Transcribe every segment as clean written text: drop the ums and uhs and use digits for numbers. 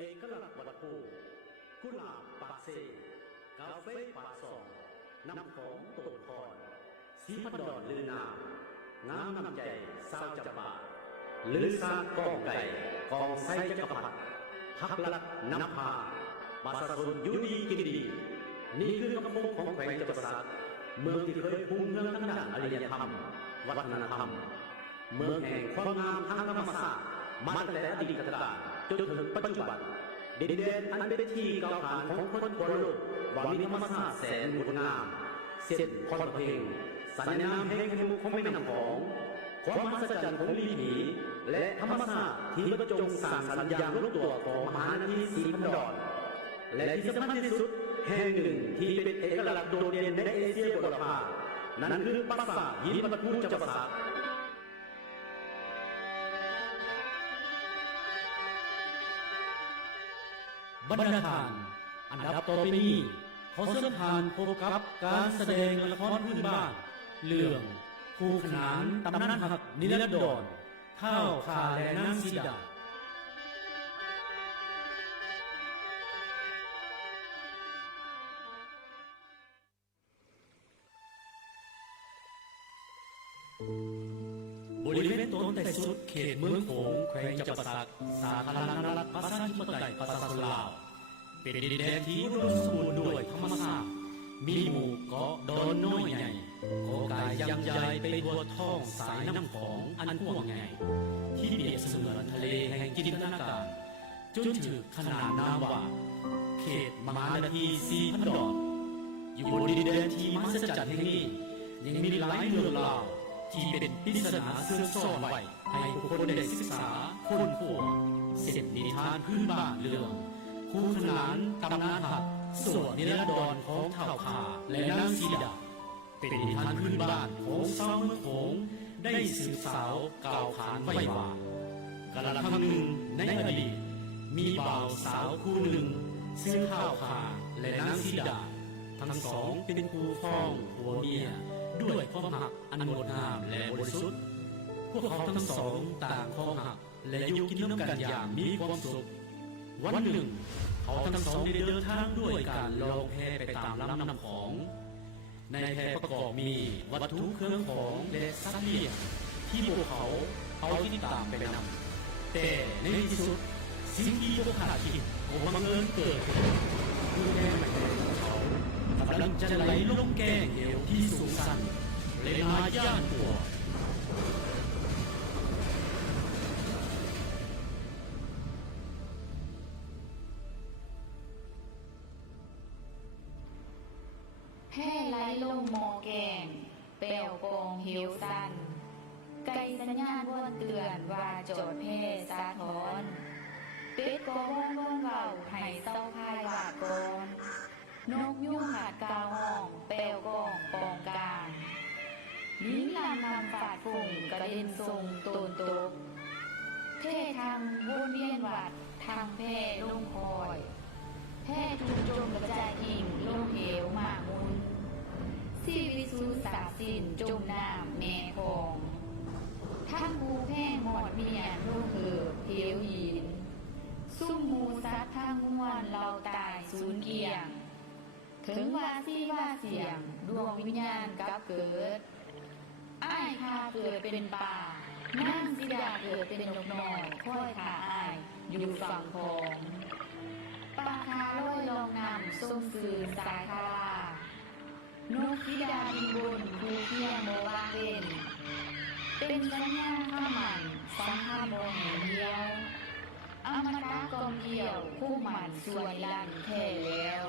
อกลักษณ์วัดโพกุหลาบปากเซกาเฟ่ปากซองน้ำของโตนคอนสีพันดอนลือนามงามน้ำใจสาวจับบาลือซากองไก่กองไซจักรพรรดิพักลักน้ำพาบาสสนอยู่ดีกินดีนี่คือกำแพงของแขวงจตุรัสเมืองที่เคยพุ่งเมืองทางด้านอารยธรรมวัฒนธรรมเมืองแห่งความงามทางธรรมศาสตร์มาตั้งแต่อดีตการจนถึงปัจจุบันดินแดนอันเป็นที่กล่าวขานของคนทั่วโลกว่ามีธรรมชาติแสนงดงามเส้นพรเพลงสัญญาณเพลงแห่งมุขของแม่น้ำของความมหัศจรรย์ของลีผีและธรรมชาติที่บรรจงสร้างสรรค์อย่างลงตัวของมหานาทีสีพันดอนและที่สำคัญที่สุดแห่งหนึ่งที่เป็นเอกลักษณ์โดดเด่นในเอเชียบุรพานั่นคือปราสาทหินบรรพุจักรพรรดิบรรณาการอันดับต่อไปนี้ขอเชิญทานพบกับการแสดงละครพื้นบ้านเรื่องคู่ขนานตำนานหักนิรันดรข้าวขาและนางสีดาบริเวณต้นแต่สุดเขตเมืองโขงแขวงจำปาสักสาธารณรัฐประชาธิปไตยประชาชนลาวเป็นดินแดนที่อุดมสมบูรณ์ด้วยธรรมชาติมีหมู่เกาะดอนน้อยใหญ่เกาะกายยังใหญ่ไปทั่วท้องสายน้ำของอันกว้างใหญ่ที่เปรียบเสมือนทะเลแห่งจินตนาการจนถึงขนาดนามว่าเขตมหานาทีสีพันดอนอยู่บนดินแดนที่มหัศจรรย์แห่งนี้ยังมีหลายเรื่องราวที่เป็นปริศนาเสื่อมซ่อนไว้ให้ผู้คนได้ศึกษาค้นคว้าเส้นนิทานพื้นบ้านเรื่องคู่ขนานตำนานหักส่วนนิรันดรของเท่าขาและนางสีดาเป็นนิทานพื้นบ้านของชาวเมืองโขงได้สืบสาวกล่าวขานไว้ว่ากาลครั้งหนึ่งในอดีตมีบ่าวสาวคู่หนึ่งซึ่งเท่าขาและนางสีดาทั้งสองเป็นคู่ครองผัวเมียด้วยความหักอันงดงามและบริสุทธิ์พวกเขาทั้งสองต่างครองหักและอยู่กินน้ำกันอย่างมีความสุขวันหนึ่งเขาทั้งสองได้เดินทางด้วยการล่องแพไปตามลำน้ำของในแพประกอบมีวัตถุเครื่องของและสัตว์เลี้ยงที่พวกเขาเอาที่ตามไปนำแต่ในที่สุดสิ่งที่พวกขาดคิดก็บังเอิญเกิดขึ้นคือแม่แม่ของเขากำลังจะไหลลงแก้งเหวที่สูงสันเลยมาย่านหัวแห่ไหลลงหมอแกงแปวกองเหวสันไก่สัญญาณว่อนเตือนว่าจอดแพ่สาทรเป็ดก็ว่อนเว้าให้เศร้าพายวาดก่อนนกยุ่งขาดกาวห้องแปวกองปองกลางลิงลำนำฝาดฝุ่งกระเด็นทรงโตนตกเท่ทางวนเวียนวัดทางแพ่ลงคอยแพ่ถูกจมกระจายอิ่งลงเหวหมามุนชีวิตสูญสาบสิ้นจมน้ำแม่ของทั้งมูแพ่หมอดเมียนลูกเหือเพียวหินซุ่มมูซัดทั้งมวลเราตายสูญเกี่ยงถึงว่าซี่ว่าเสียงดวงวิญญาณกับเกิดอ้ายพาเกิดเป็นป่านั่งสีดาเกิดเป็นนกน้อยค่อยขาอ้ายอยู่ฝั่งของปลาคาลอยลองนำส้มสื่อสายคานกสีดาบินบนภูเพียงโมวางเล่นเป็นสัญญาข้ามันสังฆาโมเหเดียวอมตะกองเกี่ยวคู่หมันส่วนลันแท้แล้ว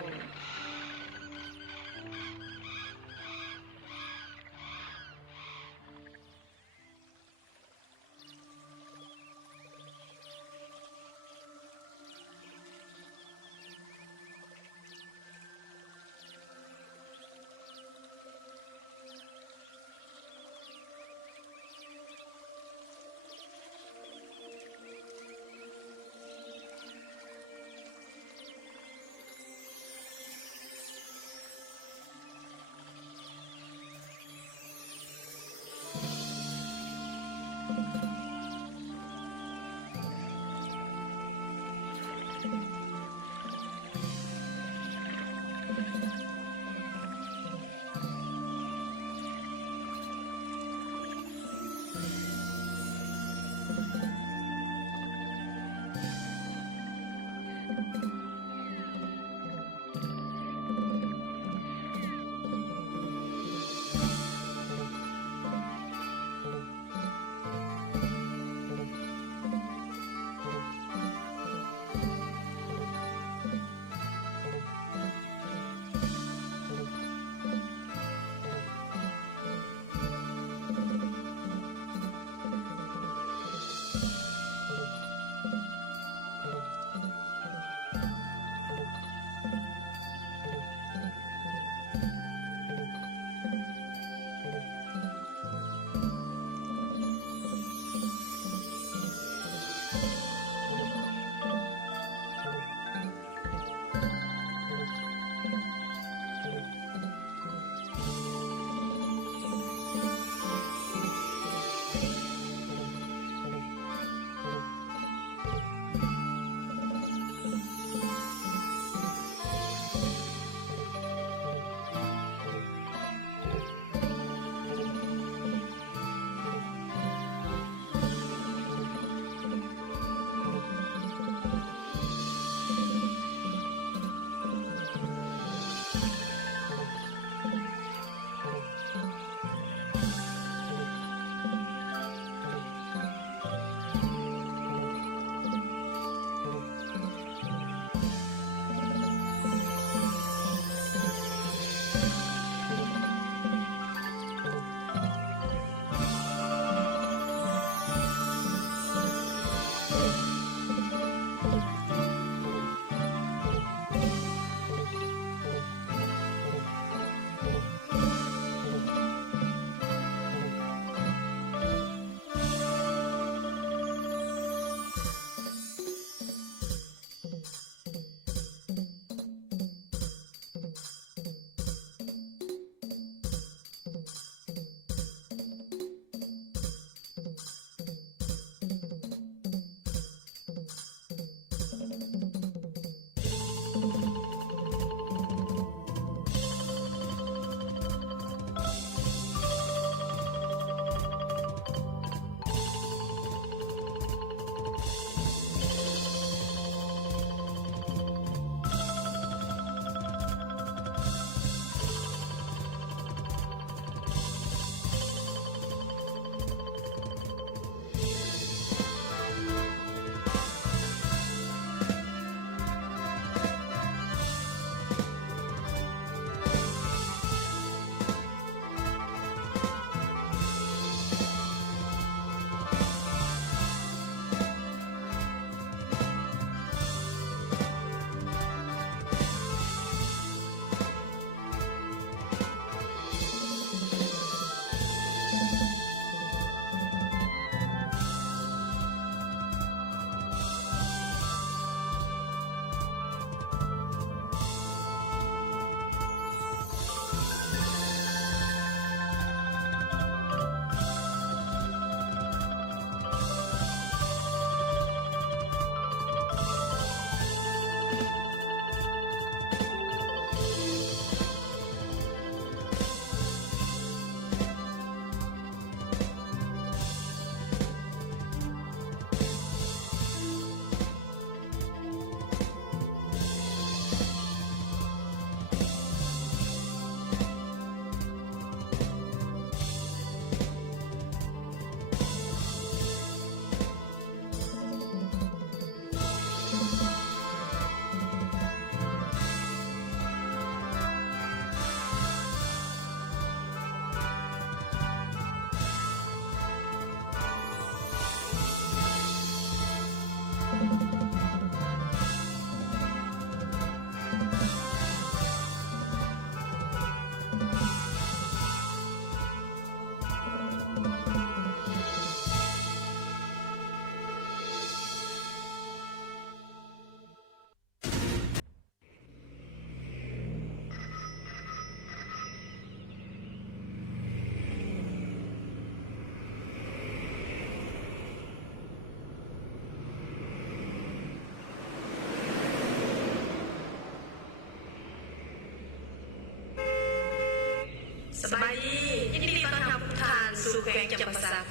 สบายดียินดีต้อนรับทุกท่านสู่แขวงจำปาสัก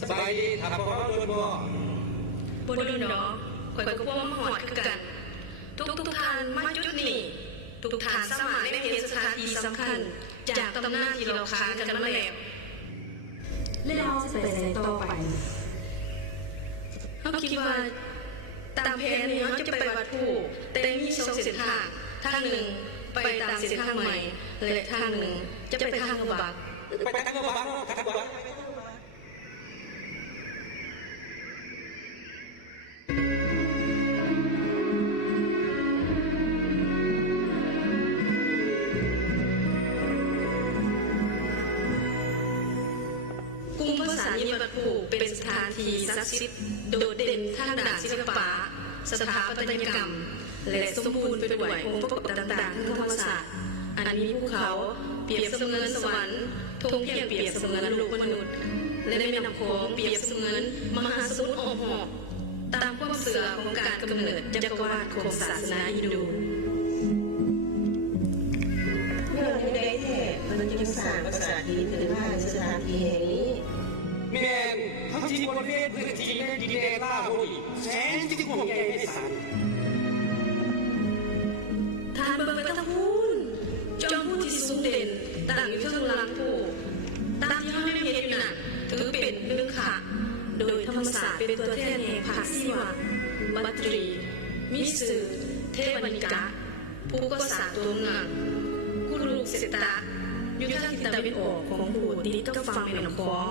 สบายดีถามพ่อชวนบ่ บนดูเนาะข่อยก็ว่ามาหอดคือกันทุกท่านมาจุดนี้ทุกท่านสามารถได้เห็นสถานที่สำคัญจากตำนานที่เราค้านกันมาแล้วเราจะไปไหนต่อไปเขาคิดว่าตามแผนเนี่ยจะไปวัดผู้แต่มีสองเส้นทางทางหนึ่งไปตามเส้นทางใหม่และทางหนึ่งจะไปทางกระบะ ไปทางกระบะทางกระบะ กรุงพระสารีวัดภูเป็นสถานที่ศักดิ์สิทธิ์โดดเด่นทางด้านศิลปะสถาปัตยกรรมและสมบูรณ์ไปด้วยองค์ประกอบต่างๆทางธรรมศาสตร์อันมีภูเขาเปรียบเสมือนสวรรค์ทงเทียนเปรียบเสมือนลูกมนุษย์และในแม่น้ำโขงเปรียบเสมือนมหาสมุทรอ้อมหอบตามความเสื่อของการกำเนิดจักรวาลของศาสนาฮินดู เมื่อในได้แท้มันจึงสร้างปราสาทหินขึ้นมาในสถานที่แห่งนี้ แม่นทั้งที่บริเวณพื้นที่ในดินแดนลาโหยแสนที่ห่วงใยในสาร ทานเบิ่งไปทั้งพูนจอมพูที่สูงเด่นตั้งอยู่ข้างหลังผู้ตามที่เขาได้เห็นอยู่น่ะถือเป็นเรื่องค่ะโดยธรรมศาสตร์เป็นตัวแทนแห่งภาคศิวะบัตรีมิสือเทวนิกะผู้ก็สร้างตัวเมืองกุลูกเสตะอยู่ทางทิศตะวันออกของผู้ติดกับฝั่งแม่น้ำคอง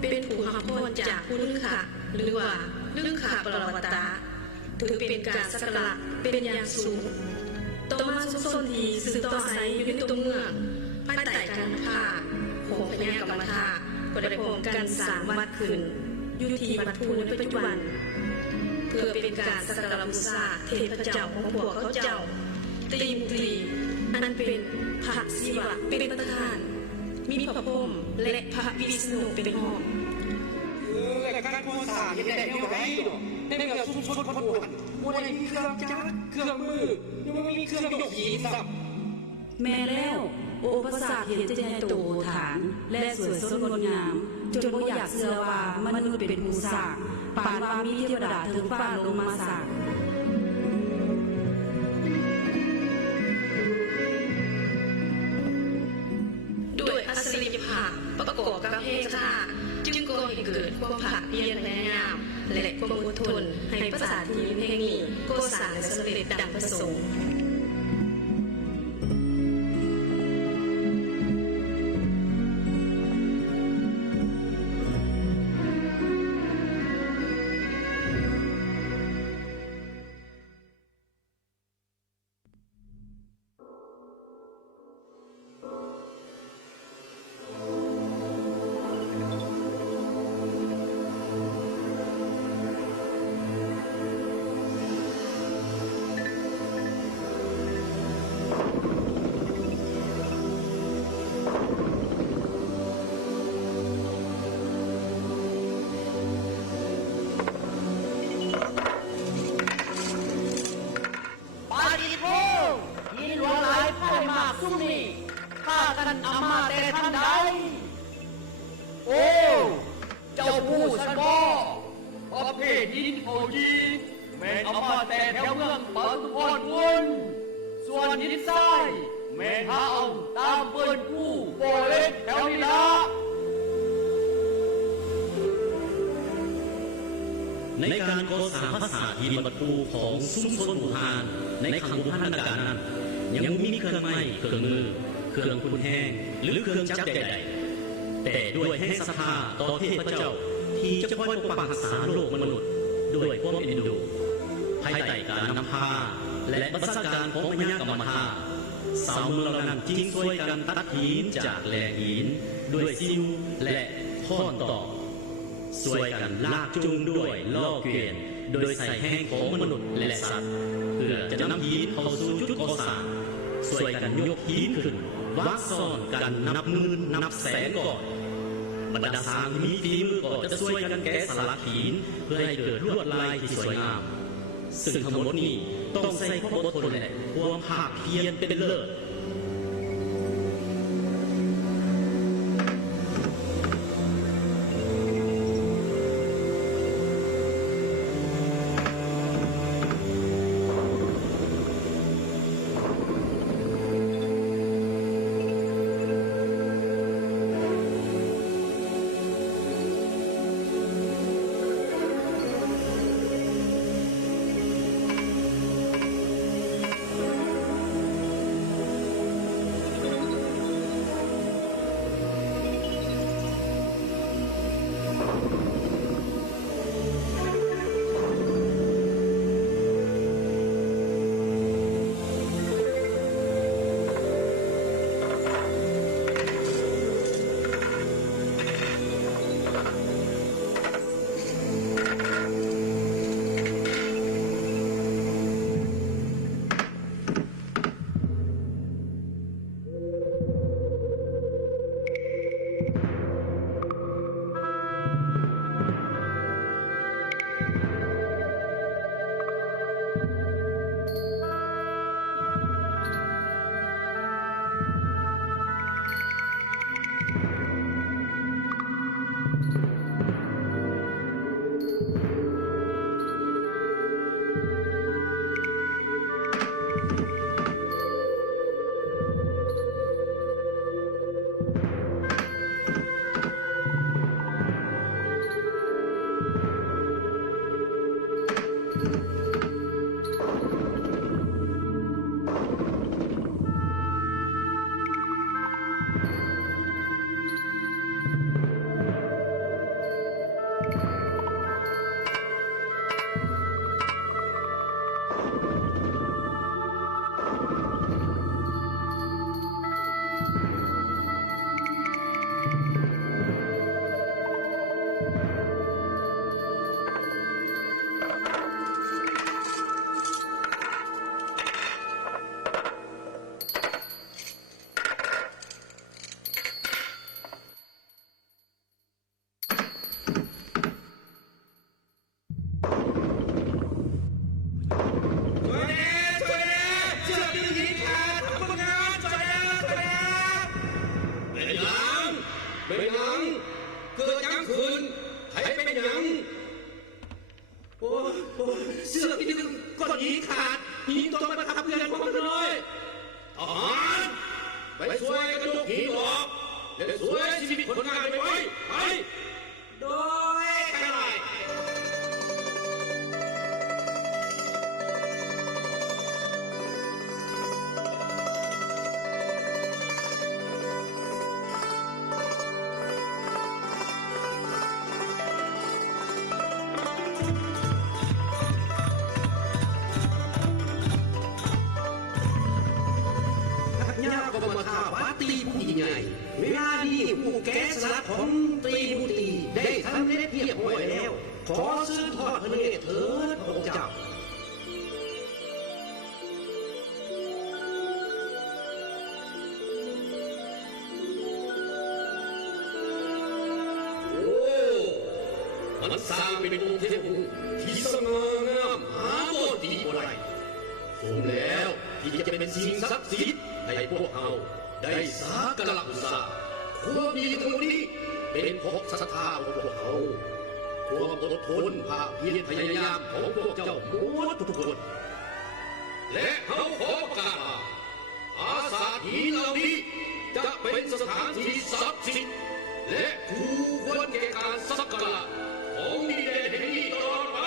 เป็นผู้รับพรจากผู้ลึกค่ะหรือว่าลึกค่ะปรวัตตะถือเป็นการสักการะเป็นอย่างสูงต่อมาสุสนทีสืบต่อสายอยู่ในตัวเมืองภายใต้การพาของพญากรรมธาก็ได้พร้อมการสร้างวัดขึ้นอยู่ที่วัดภูในปัจจุบันเพื่อเป็นการสักการะบูชาเทพเจ้าของพวกเขาเจ้าตีมุตรีอันเป็นพระศิวะเป็นประธานมีพระพรหมและพระวิษณุเป็นหอก และการก่อสร้างยังได้เท่าไหร่ดอกในเมื่อชุมชนคนอ้วนบ่ได้มีเครื่องจักรเครื่องมือยังไม่มีเครื่องยกหินซ้ำ แม่แล้วโอปราสาทเห็นจะใหญ่โตฐาน และสวยสดงดงาม จนบ่อยากเชื่อว่ามนุษย์เป็นผู้สร้างปานว่ามีเทวดาถึงฟ้าลงมาสร้าง ด้วยอัศนียภาพประกอบกับเพศชาจึงก่อให้เกิดความผาดเพียรและงามและความอดทนให้ภาษาทีมแห่งนี้ก็สร้างและสำเร็จดังประสงค์ โอ้เจ้าผู้สันบ่ประเภทยินโอจีแม่นเอามาแต่แถวเมืองปทุมพรวนส่วนยินไส้แม่นหาเอาตามเปิ้นผู้โปเล็กแถวนี้ละ ในการก่อสร้างภาษาหินบรรพูของซุ้มชนบูฮานในครั้งโบราณกาลนั้นยังมีเครื่องไม้เครื่องมือเครื่องคุณแห้งหรือเครื่องจักรใดๆแต่ด้วยแห่ศรัทธาต่อเทพเจ้าที่จะคอยปกปักรักษาโลกมนุษย์ด้วยความเอ็นดูภายใต้การนำพาและประสานการของพญากรรมธา สาวเมืองเหล่านั้นจึงช่วยกันตัดหินจากแหล่งหินด้วยซิวและค้อนตอกช่วยกันลากจูงด้วยล่อเกวียนโดยใส่แห้งของมนุษย์และสัตว์เพื่อจะนำหินเข้าสู่จุดก่อสร้างช่วยกันยกหินขึ้นวางซ่อนกันนับหมื่นนับแสนก่อนบรรดาช่างมีฝีมือก็จะช่วยกันแกะสลักหินเพื่อให้เกิดลวดลายที่สวยงามซึ่งทั้งหมดนี้ต้องใช้ความอดทนและความภาคเพียรเป็นเลิศเสื้อที่นึงก็หนีขาดหินต้องมาทับเพื่อนของมันเลยทหารไปช่วยกันยกหินออกและช่วยชีวิตคนงานไปไว้ไปโดยกันเลยเวลานี้ผู้แกะสลักของตรีบุตรีได้ทำได้เพียบร้อยแล้วขอซื้อทอดพระเนตรเถิดพระเจ้าโอ้มันสร้างเป็นองค์เทพที่สง่างามหาบ่ดีบ่ได้สมแล้วที่จะเป็นสิ่งศักดิ์สิทธิ์ให้พวกเราได้สักการะบูชาความดีทั้งหมดนี้เป็นเพราะศรัทธาของพวกเขาความอดทนภาคเพียรพยายามของพวกเจ้าหมดทุกคนและเขาขอประกาศว่าอาสาหินเหล่านี้จะเป็นสถานที่ศักดิ์สิทธิ์และคู่ควรแก่การสักการะของดินแดนแห่งนี้ตลอดไป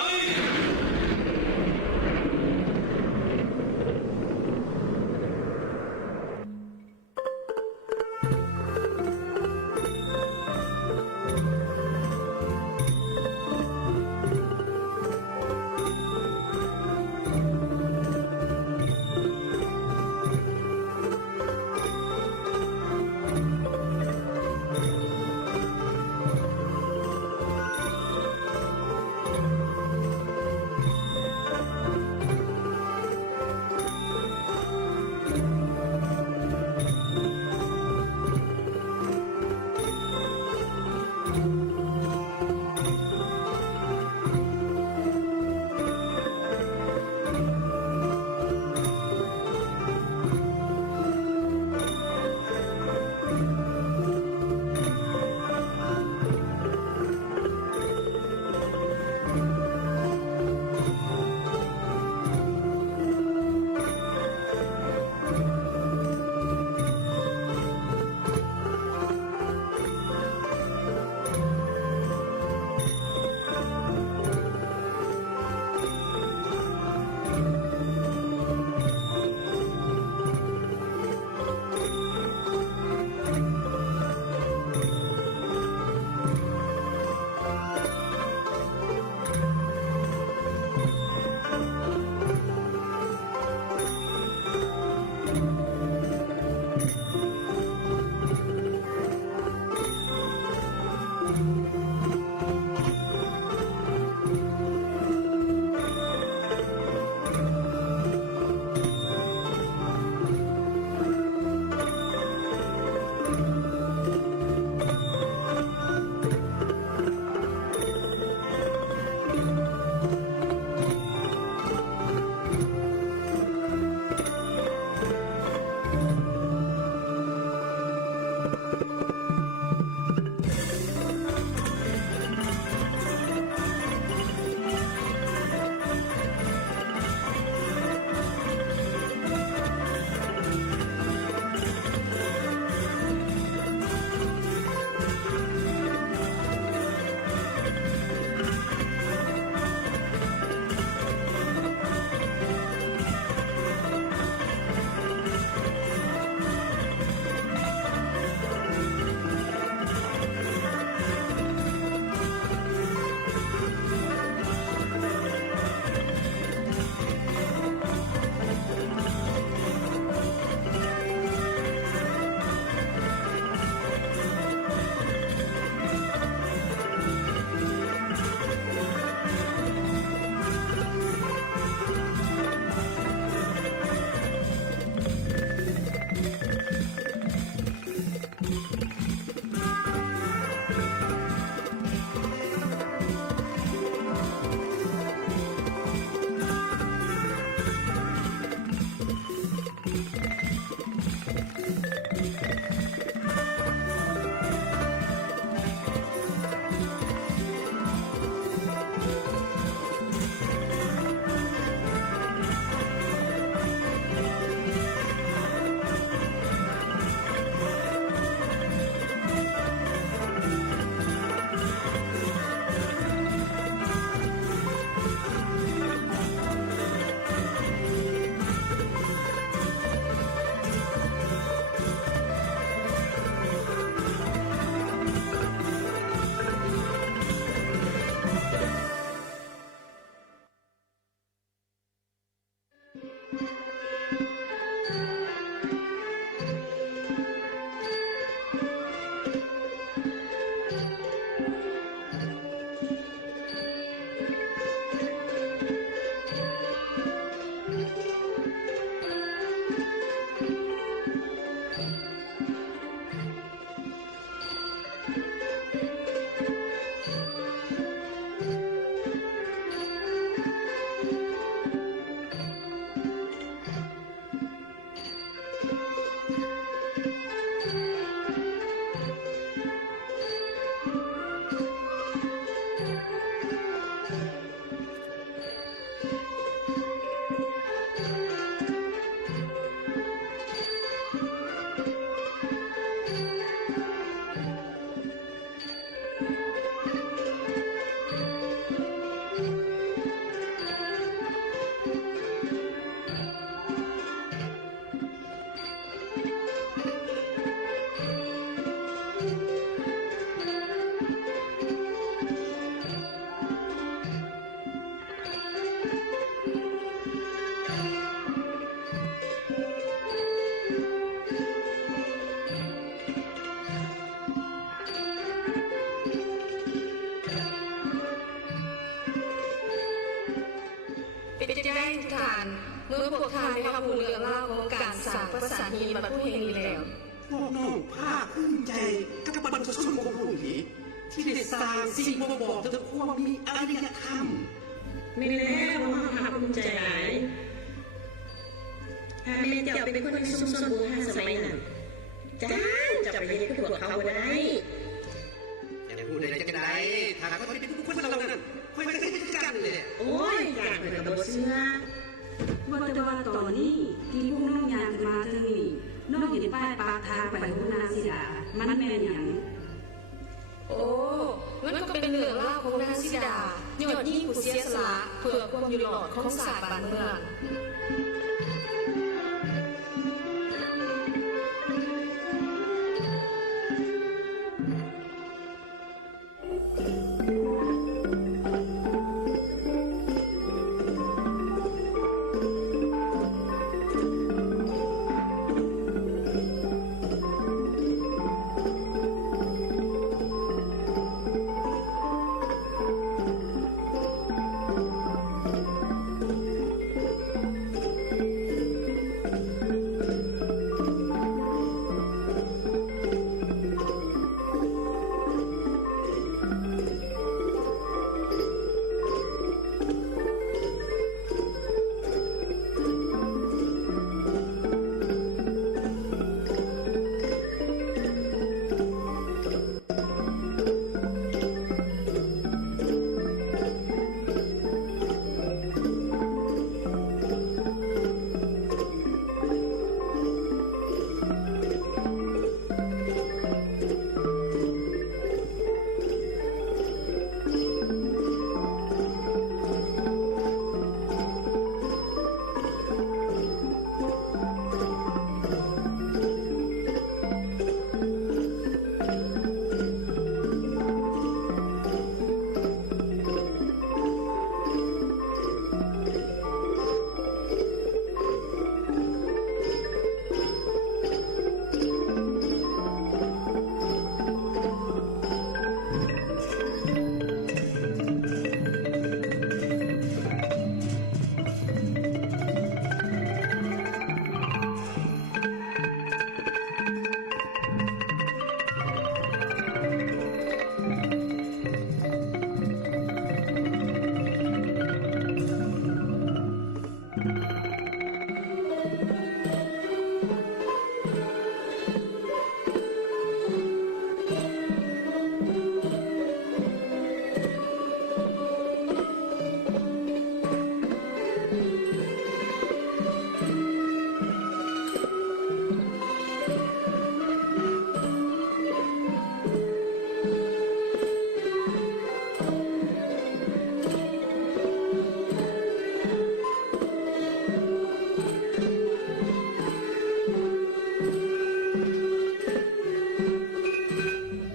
เมื่อพวกท่านได้รับรู้เรื่องราวของการสร้างปราสาทหินบรรพุแห่งนี้แล้ว พวกน้องภาคภูมิใจกับบรรพชนของพวกนี้ที่ได้สร้างสิ่งบ่บอกถึงความมีอารยธรรม แม่นแล้วว่าภาคภูมิใจหลายถ้าแม่เจ้าเป็นคนที่ซุ่มซ่อนโบราณสมัยนั้นจะไปเฮ็ดพวกเขาบ่ได้ อย่างพูดได้จังได๋ถ้าเขาเป็นคนเหล่านั้นค่อยๆจัดการเลย โอ้ยการเพิ่นก็บ่เชื่อ ว่าแต่ว่าตอนนี้ที่พวกน้องยางมาทางนี้น้องเห็นป้ายปากทางไปหุนางศิลามันแม่นหยัง โอ้มันก็เป็นเรื่องราวของนางสีดายอดยิ่งผู้เสียสละเพื่อความอยู่รอดของศาสตร์บ้านเมือง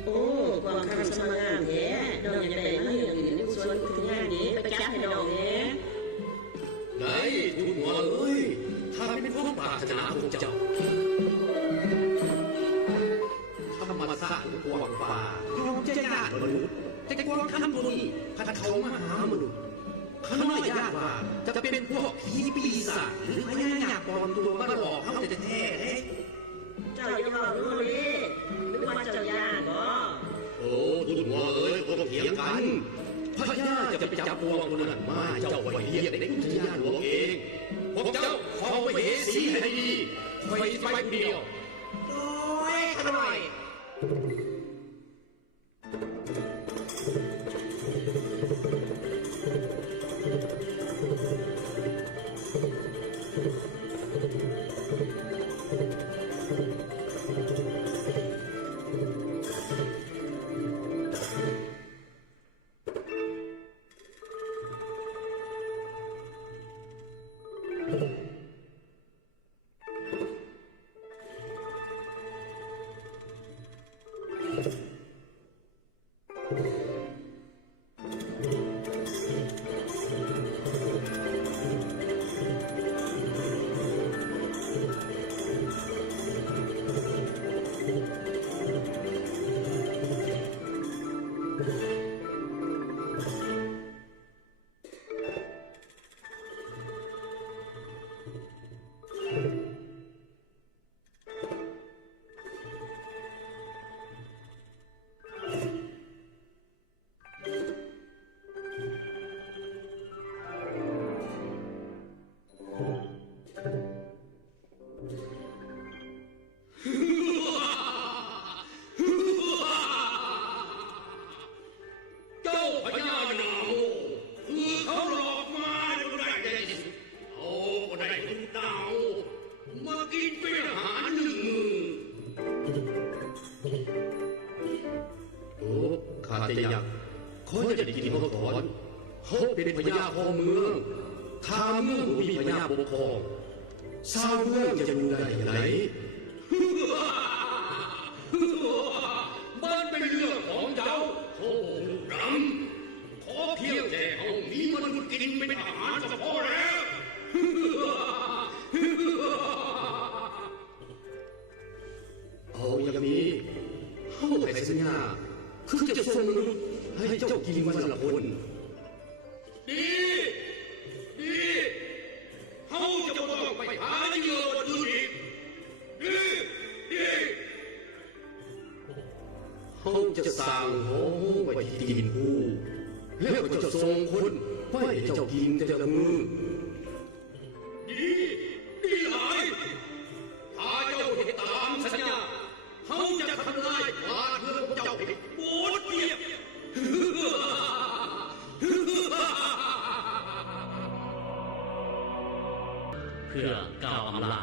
โอ้ความทำสมงามแท้น้องอยากได้มาเฮ็ดอยู่ในสวนถึงงานนี้ไปจัดให้น้องแหน่ ได้ทุกหัวเอ้ยถ้าเป็นความปรารถนาของเจ้าธรรมศาสตร์กว้างป่ายอมจะญาติมนุษย์แต่กว้างคำตัวนี้พัดเขามาหามนุษย์ข้าน้อยญาติว่าจะเป็นพวกผีปีศาจหรือพญานาคปลอมตัวมาหลอกเขาจะแท้ๆเด้ เจ้าอย่าเว้ารู้เลยหรือว่าเจ้าย่านบ่ โอ้ทุกหัวเอ้ยพวกเถียงกันพญาจะไปจับพวกคนนั้นมาเจ้าไว้เรียกในอุทยานหลวงเองพวกเจ้าเข้าไปเหสีให้ดีไปคนเดียวโอ้ยขน่อย โอ้ข้าแต่อยากขอจะได้กินเขาถอนเขาเป็นพญาของเมืองถ้าเมืองมีพญาปกครองชาวเมืองจะอยู่ได้อย่างไรมันเป็นเรื่องของเจ้าโอ้รำขอเพียงแต่เอามีมนุษย์กินเป็นอาหารก็พอแล้วเอาอย่างนี้เขาให้สัญญาคือจะส่งมนุษย์ให้เจ้ากินวันละคนดีเขาจะต้องไปหาเหยื่อคนอื่นอีกดีเขาจะสร้างห้องไว้ที่ตีนผู้แล้วก็จะส่งคนไปให้เจ้ากินแต่ละมือดีหลายถ้าเจ้าเห็นตามสัญญาเขาจะทำลายบ้านเมืองของเจ้าให้โบดเรียบเพื่อก้าวอำลา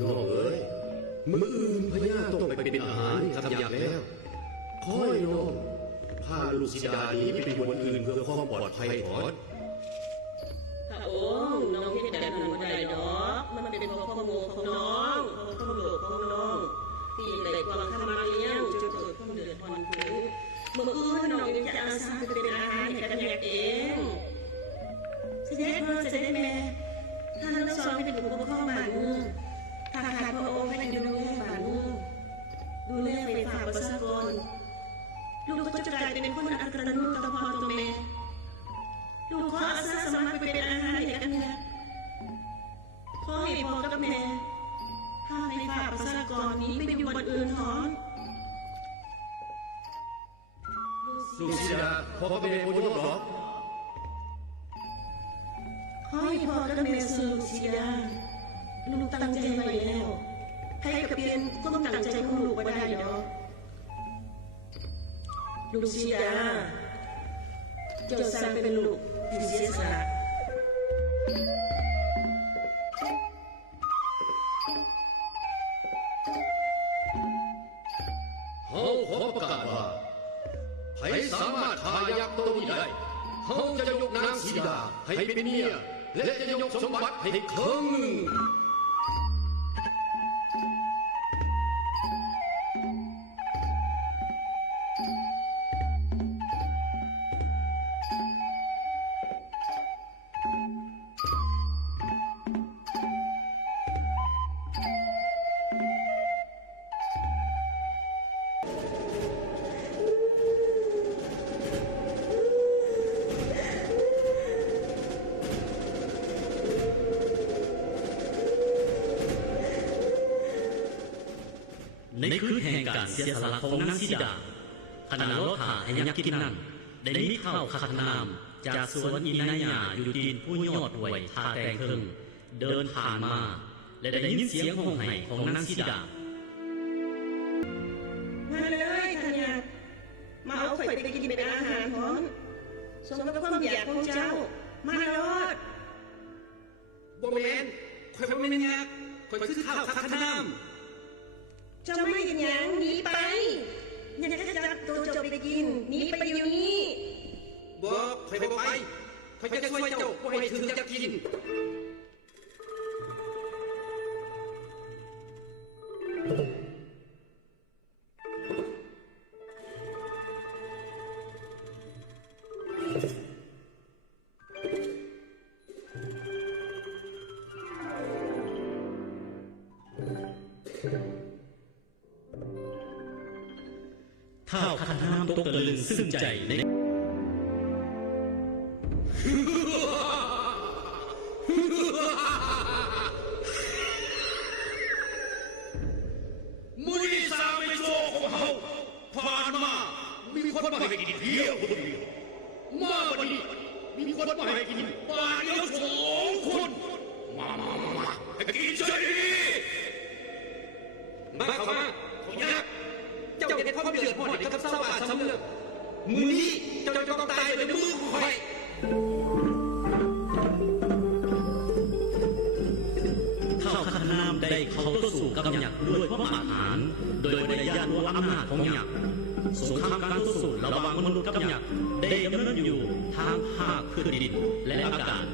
น้องเอ๋ยมื้ออื่นพญาต้องไปเป็นอาหารคำหยาบแล้วขอให้น้องพาลูกศิษย์นี้ไปบนอื่นเพื่อความปลอดภัยถอน พระองค์น้องเฮ็ดแบบนั้นบ่ได้ดอกมันเป็นเพราะความโง่ของน้องเพราะความโลภของน้องที่ได้กวางทำมาเลี้ยงจนเกิดความเดือดร้อนถึงเมื่ออื่นน้องยังจะอาสาไปเป็นอาหารให้กันแยกเองเสด็จพ่อเสด็จแม่ท่านทั้งสองเป็นผู้ปกครองบ้านเมืองถ้าขาดพระองค์ให้ดูแลบ้านเมืองดูแลไฟฟ้าประชากรลูกก็จะกลายเป็นคนอันตรนุต่อพ่อต่อแม่ลูกขออาสาสมัครไปเป็นอาหารให้กันนะขอให้พ่อกับแม่พาไฟฟ้าประชากรนี้ไปอยู่บนอื่นถอน ลูกศิษย์พ่อเป็นคนยกหรอ ขอให้พ่อกับแม่สู้ลูกศิษย์ลูกตั้งใจไว้แล้วให้กับเปลี่ยนความตั้งใจของลูกไว้ได้ดอกลูกศิษย์เจ้าสร้างเป็นลูกที่เสียสละ เขาขอประกาศว่าใครสามารถฆ่ายักษ์ตัวนี้ได้เขาจะยกนางสีดาให้เป็นเมียและจะยกสมบัติให้ครึ่งหนึ่งในคืนแห่งการเสียสละของนางสีดาขณะรถหาให้ยักษ์กินนั้นได้มีข้าวขัดน้ำจากสวนอินายาอยู่ดินผู้ยอดไว้ทาแต่งเครื่องเดินผ่านมาและได้ยินเสียงห้องไห้ของนางสีดา มาเลยท่านยามาเอาไข่ไปกินเป็นอาหารพร้อมสมกับความอยากของเจ้ามาโลด บ่แม่นข่อยบ่แม่นยักษ์ข่อยซื้อข้าวขัดน้ำ เจ้าไม่ยังยังหนีไปยังจะจับตัวเจ้าไปกินหนีไปอยู่นี้ บอกข่อยบ่ไปข่อยจะช่วยเจ้าบ่ให้ถึงจะกิน ท้าวคันธนามตกตะลึงซึ้งใจใน มือที่สามในโชว์ของเขาผ่านมามีคนมาให้กินเดียวคนเดียวมาวันนี้มีคนมาให้กินปลาเดียว2 คนมาให้กินเฉยดีมาเข้ามาเขายากเจ้าจะได้ความเดือดร้อนกับชาวบ้านชาวเมืองมือนี้เจ้าจะต้องตายในมือของใคร ท้าวคันธนามได้เข้าต่อสู้กับยักษ์ด้วยพระอาหารโดยได้ย่านว่าอำนาจของยักษ์สงครามการต่อสู้ระหว่างมนุษย์กับยักษ์ได้ดำเนินอยู่ทางภาคพื้นดินและอากาศ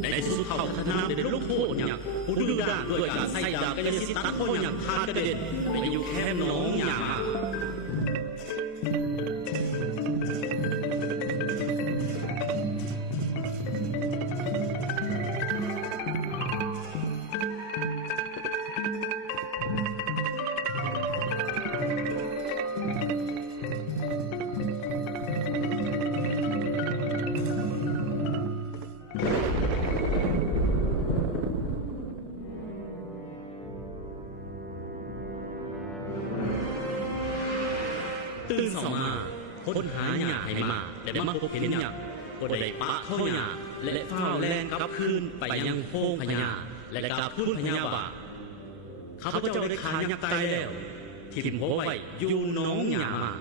ในที่สุดท้าวคันธนามได้ลงโทษยักษ์ผู้ดื้อด้านด้วยการใช้ดาบกายสิทธิ์ตัดคอยักษ์ขาดกระเด็นไปอยู่แคมป์หนองยาตื่นเช้ามาค้นหาหญ้าให้มาและมาพบเห็นหญ้าก็ได้ปะเข้าหญ้าและเฝ้าแล่นกลับคืนไปยังโพงพญาและกราบทูลพญาว่าข้าพเจ้าได้ฆ่ายักษ์ตายแล้วทิ่มหัวไว้อยู่หนองหญ้ามา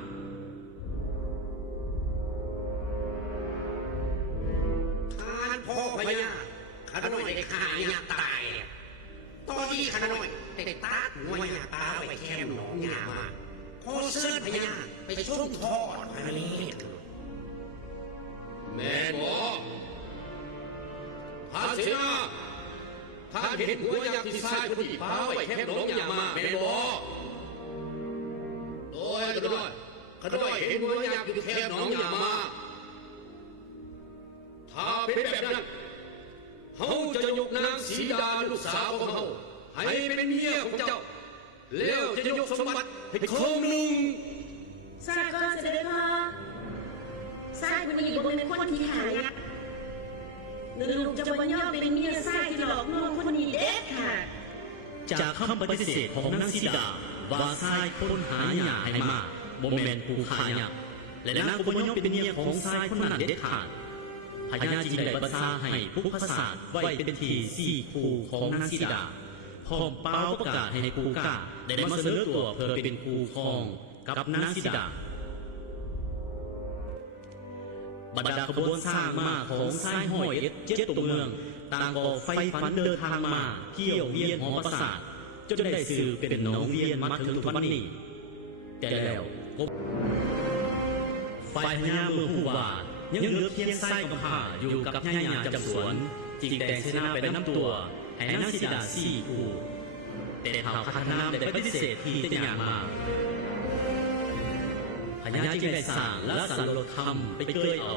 ทานพ่อพญาข้าน้อยได้ฆ่าหญ้าตายตอนนี้ข้าน้อยได้ตัดหัวหญ้าตายไว้แค่หนองหญ้ามาขอเชิญพญาไปชมทอดพระเนตรแม่นบ่ท่านเสนาท่านเห็นหัวยักษ์ที่ชายคนที่พาไว้แค่หนองหญ้ามาแม่นบ่โดยข้าน้อยเห็นหัวยักษ์ที่แค่หนองหญ้ามาถ้าเป็นแบบนั้นเฮาจะยกนางสีดาลูกสาวของเฮาให้เป็นเมียของเจ้าแล้วจะยกสมบัติให้คงหนึ่ง ทราบก่อนเสด็จพ่อทราบคนนี้บ่เป็นคนที่หายากลูกจะบ่ยอมเป็นเมียทราบที่หลอกลวงคนนี้เด็ดขาด จากคำปฏิเสธของนางสีดาว่าทรายค้นหาหญ้าให้มาบ่แม่นผู้ฆ่ายักษ์และนางก็บ่ยอมเป็นเมียของทรายคนนั้นเด็ดขาดพญาจึงได้ประสาให้ผู้พศาสไว้เป็นที่สี่คู่ของนางสีดาพร้อมเป่าประกาศให้ผู้กล้าได้มาเสนอตัวเพื่อเป็นคู่ครองกับนางสีดาบรรดาขบวนสร้างม้าของทรายห้อย7 ตัวเมืองต่างก็ไฟฝันเดินทางมาเที่ยวเวียนหอประสาทจนได้สื่อเป็นหนองเวียนมาถึงทุกวันนี้แต่แล้วก็ฝ่ายพญาเมืองผู้ว่ายังเหลือเพียงทรายกำพร้าอยู่กับย่าจำสวนจึงแต่งเสนาไปนำตัวให้นางสีดา4 คู่แต่ท้าวคันธนามได้ปฏิเสธที่จะอย่างมาพญาจึงได้สร้างและสรรคำไปเกยเอา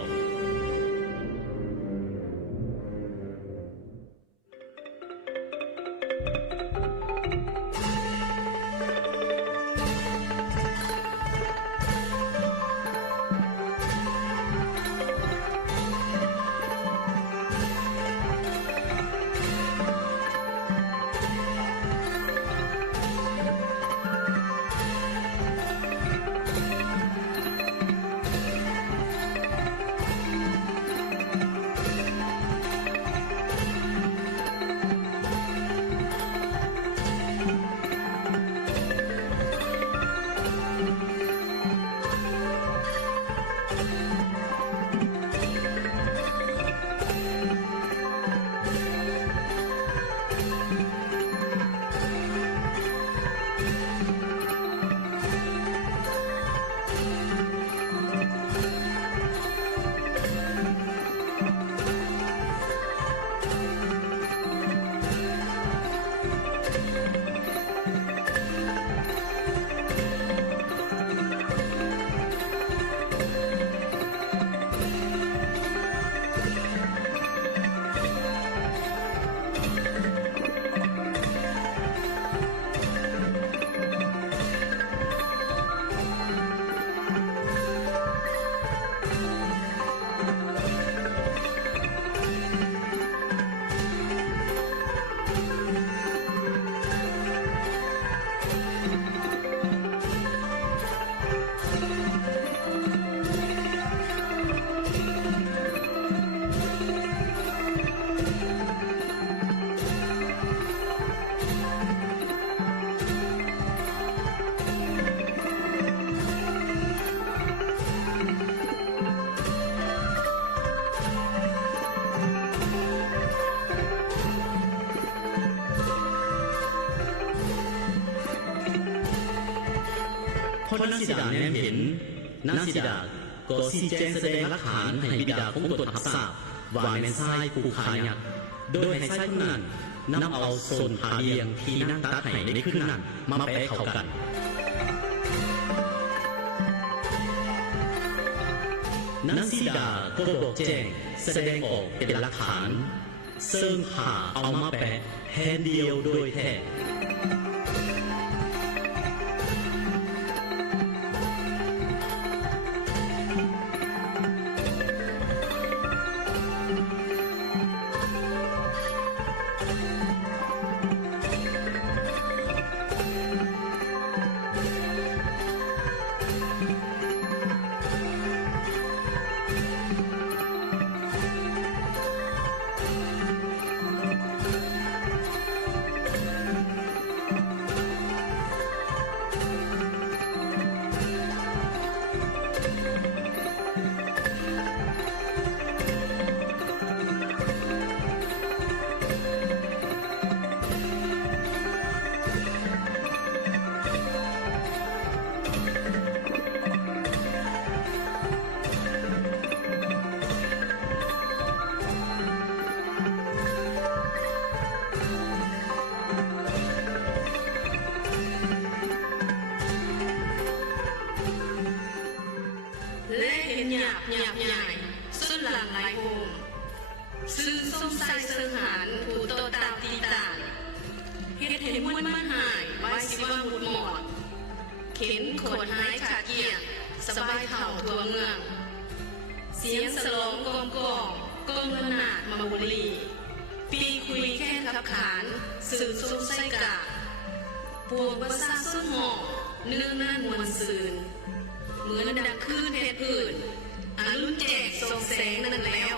พอนางสีดาแนมเห็นนางสีดาก็ชี้แจงแสดงหลักฐานให้บิดาของตนรับทราบว่าแม่นชายผู้ฆ่ายักษ์โดยให้ชายผู้นั้นนำเอาส่วนผาเลียงที่นางตัดให้ในคืนนั้นมาแปะเข้ากันนางสีดาก็บอกแจ้งแสดงออกเป็นหลักฐานซึ่งหาเอามาแปะแทนเดียวโดยแท้และเห็นหยาบใหญ่สุดหลังไหลโฮมซึ่งสงสัยสังหารผู้โตตามตีตาเฮ็ดให้มวลมันหายไว้สิว่าหมุดหมอดเข็นโขดหายขาเกียงสบายเข่าทั่วเมืองเสียงสลองกองกองระนาดมาบุรีปีคุยแค่ขับขานสื่อสงสัยกะปวงประสาทสุดหมอกเนื่องน่านมวลซืนเหมือนดังคลื่นเพชรอื่นอันรุ่นแจกส่งแสงนั่นแล้ว